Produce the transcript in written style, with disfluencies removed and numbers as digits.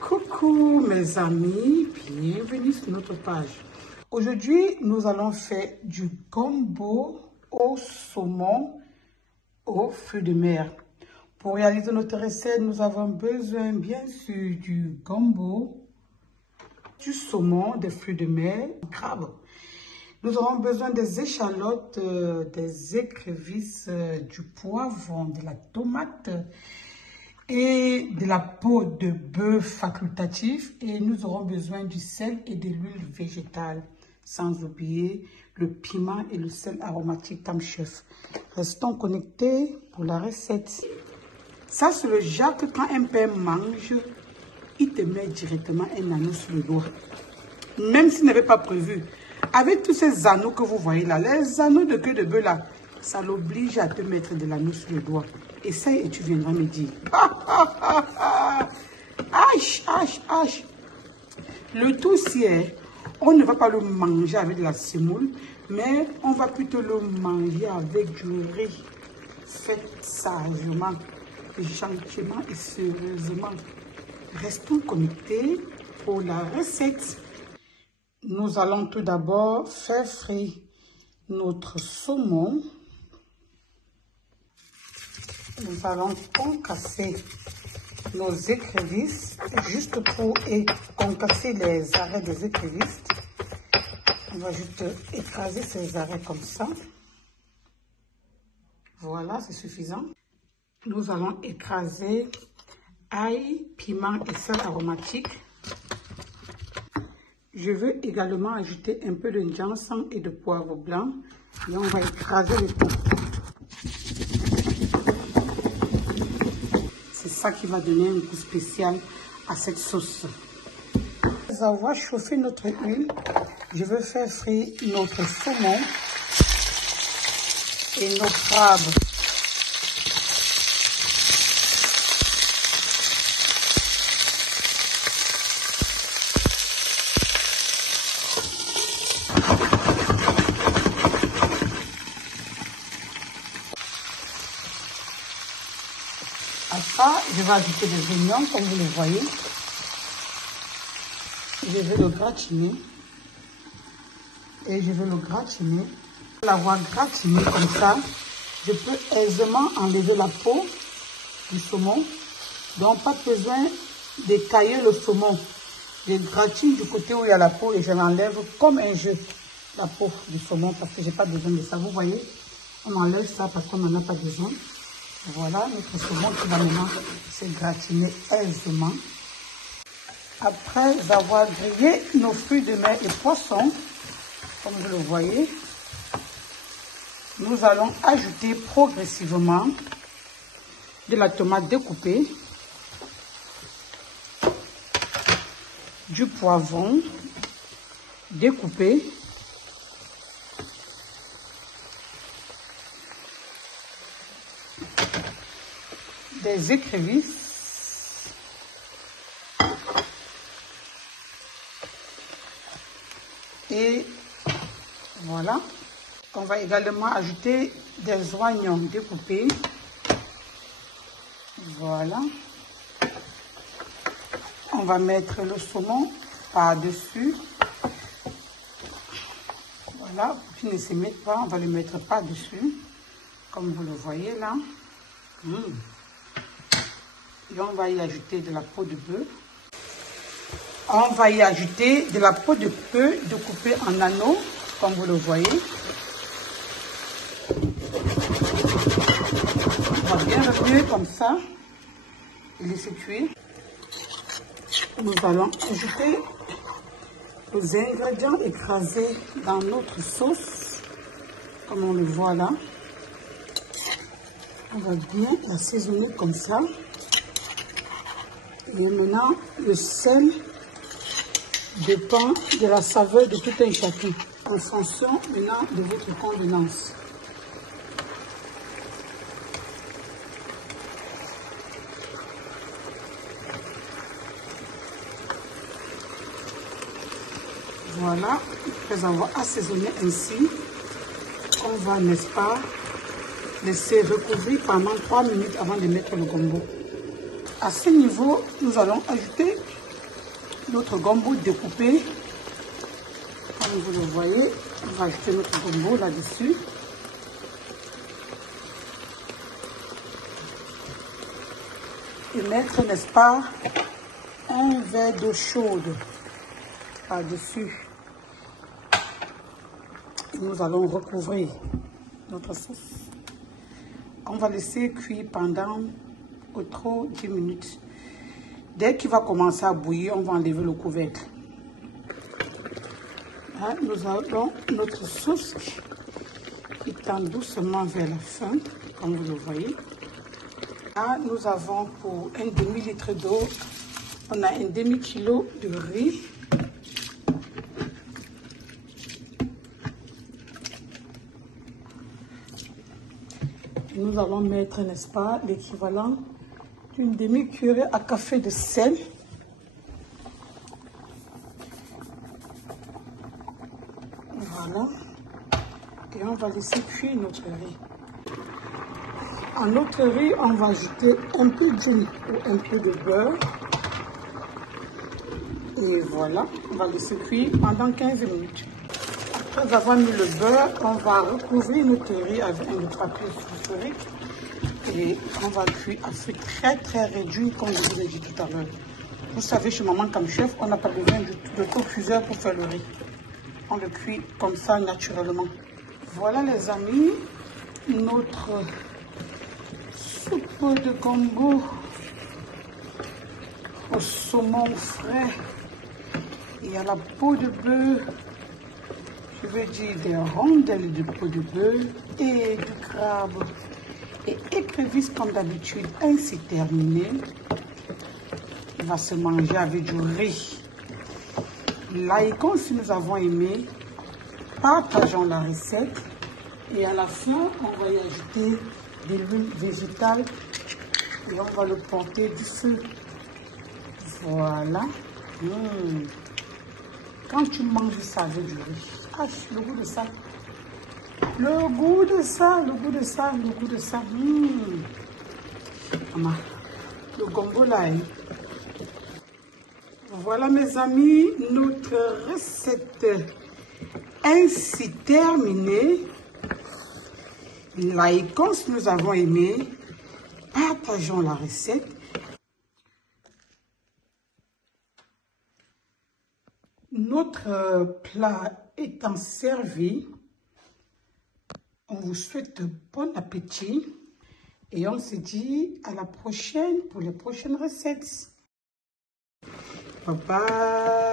Coucou mes amis, bienvenue sur notre page. Aujourd'hui, nous allons faire du gombo au saumon aux fruits de mer. Pour réaliser notre recette, nous avons besoin bien sûr du gombo, du saumon, des fruits de mer, du crabe. Nous aurons besoin des échalotes, des écrevisses, du poivron, de la tomate et de la peau de bœuf facultatif. Et nous aurons besoin du sel et de l'huile végétale, sans oublier le piment et le sel aromatique Tam Chef. Restons connectés pour la recette. Ça, c'est le genre que quand un père mange, il te met directement un anneau sur le doigt. Même s'il n'avait pas prévu. Avec tous ces anneaux que vous voyez là, les anneaux de queue de bœuf là, ça l'oblige à te mettre de l'anneau sur le doigt. Essaye et tu viendras me dire. H. Le tout c'est, on ne va pas le manger avec de la semoule, mais on va plutôt le manger avec du riz. Faites sagement, gentiment et sérieusement. Restons connectés pour la recette. Nous allons tout d'abord faire frire notre saumon. Nous allons concasser nos écrevisses, juste pour concasser les arrêts des écrevisses. On va juste écraser ces arrêts comme ça. Voilà, c'est suffisant. Nous allons écraser ail, piment et sel aromatique. Je veux également ajouter un peu de ginseng et de poivre blanc. Et on va écraser le tout. C'est ça qui va donner un goût spécial à cette sauce. Après avoir chauffé notre huile, je veux faire frire notre saumon et nos crabes. Après, je vais ajouter des oignons, comme vous le voyez. Je vais le gratiner. Et je vais le gratiner. L'avoir gratiné comme ça, je peux aisément enlever la peau du saumon. Donc, pas besoin d'écailler le saumon. Je gratine du côté où il y a la peau et je l'enlève comme un jeu, la peau du saumon, parce que je n'ai pas besoin de ça. Vous voyez, on enlève ça parce qu'on n'en a pas besoin. Voilà notre saumon qui va maintenant se gratiner aisément. Après avoir grillé nos fruits de mer et poissons, comme vous le voyez, nous allons ajouter progressivement de la tomate découpée, du poivron découpé, des écrevisses, et voilà. On va également ajouter des oignons découpés. Voilà. On va mettre le saumon par-dessus. Voilà, pour qu'il ne se mette pas, on va le mettre par-dessus, comme vous le voyez là. Et on va y ajouter de la peau de bœuf. On va y ajouter de la peau de bœuf découpée en anneaux, comme vous le voyez. On va bien remuer comme ça et laisser cuire. Nous allons ajouter les ingrédients écrasés dans notre sauce, comme on le voit là. On va bien assaisonner comme ça. Et maintenant, le sel dépend de la saveur de tout un chacun, en fonction maintenant de votre convenance. Voilà, après avoir assaisonné ainsi, on va, n'est-ce pas, laisser recouvrir pendant 3 minutes avant de mettre le gombo. À ce niveau, nous allons ajouter notre gombo découpé. Comme vous le voyez, on va ajouter notre gombo là-dessus. Et mettre, n'est-ce pas, un verre d'eau chaude par-dessus. Et nous allons recouvrir notre sauce. On va laisser cuire pendant au trop 10 minutes. Dès qu'il va commencer à bouillir, on va enlever le couvercle. Là, nous avons notre sauce qui tend doucement vers la fin, comme vous le voyez. Là, nous avons pour un demi-litre d'eau, on a un demi-kilo de riz. Nous allons mettre, n'est-ce pas, l'équivalent d'une demi-cuillerée à café de sel. Voilà. Et on va laisser cuire notre riz. À notre riz, on va ajouter un peu d'huile ou un peu de beurre. Et voilà, on va laisser cuire pendant 15 minutes. Après avoir mis le beurre, on va recouvrir notre riz avec un ou trois cuillères sulfuriques. Et on va cuire à feu très réduit, comme je vous l'ai dit tout à l'heure. Vous savez, chez Maman Comme Chef, on n'a pas besoin de co-cuiseur pour faire le riz. On le cuit comme ça naturellement. Voilà les amis, notre soupe de gombo au saumon frais. Il y a la peau de bœuf, je veux dire des rondelles de peau de bœuf et du crabe. Et écrevisse comme d'habitude, ainsi terminé. Il va se manger avec du riz. Likons si nous avons aimé. Partageons la recette. Et à la fin, on va y ajouter de l'huile végétale. Et on va le porter du feu. Voilà. Quand tu manges ça avec du riz, le goût de ça. Le goût de ça, le goût de ça, le goût de ça. Maman, le gombo là. Voilà mes amis, notre recette ainsi terminée. Likons si nous avons aimé. Partageons la recette. Notre plat étant servi, on vous souhaite bon appétit et on se dit à la prochaine pour les prochaines recettes. Bye bye.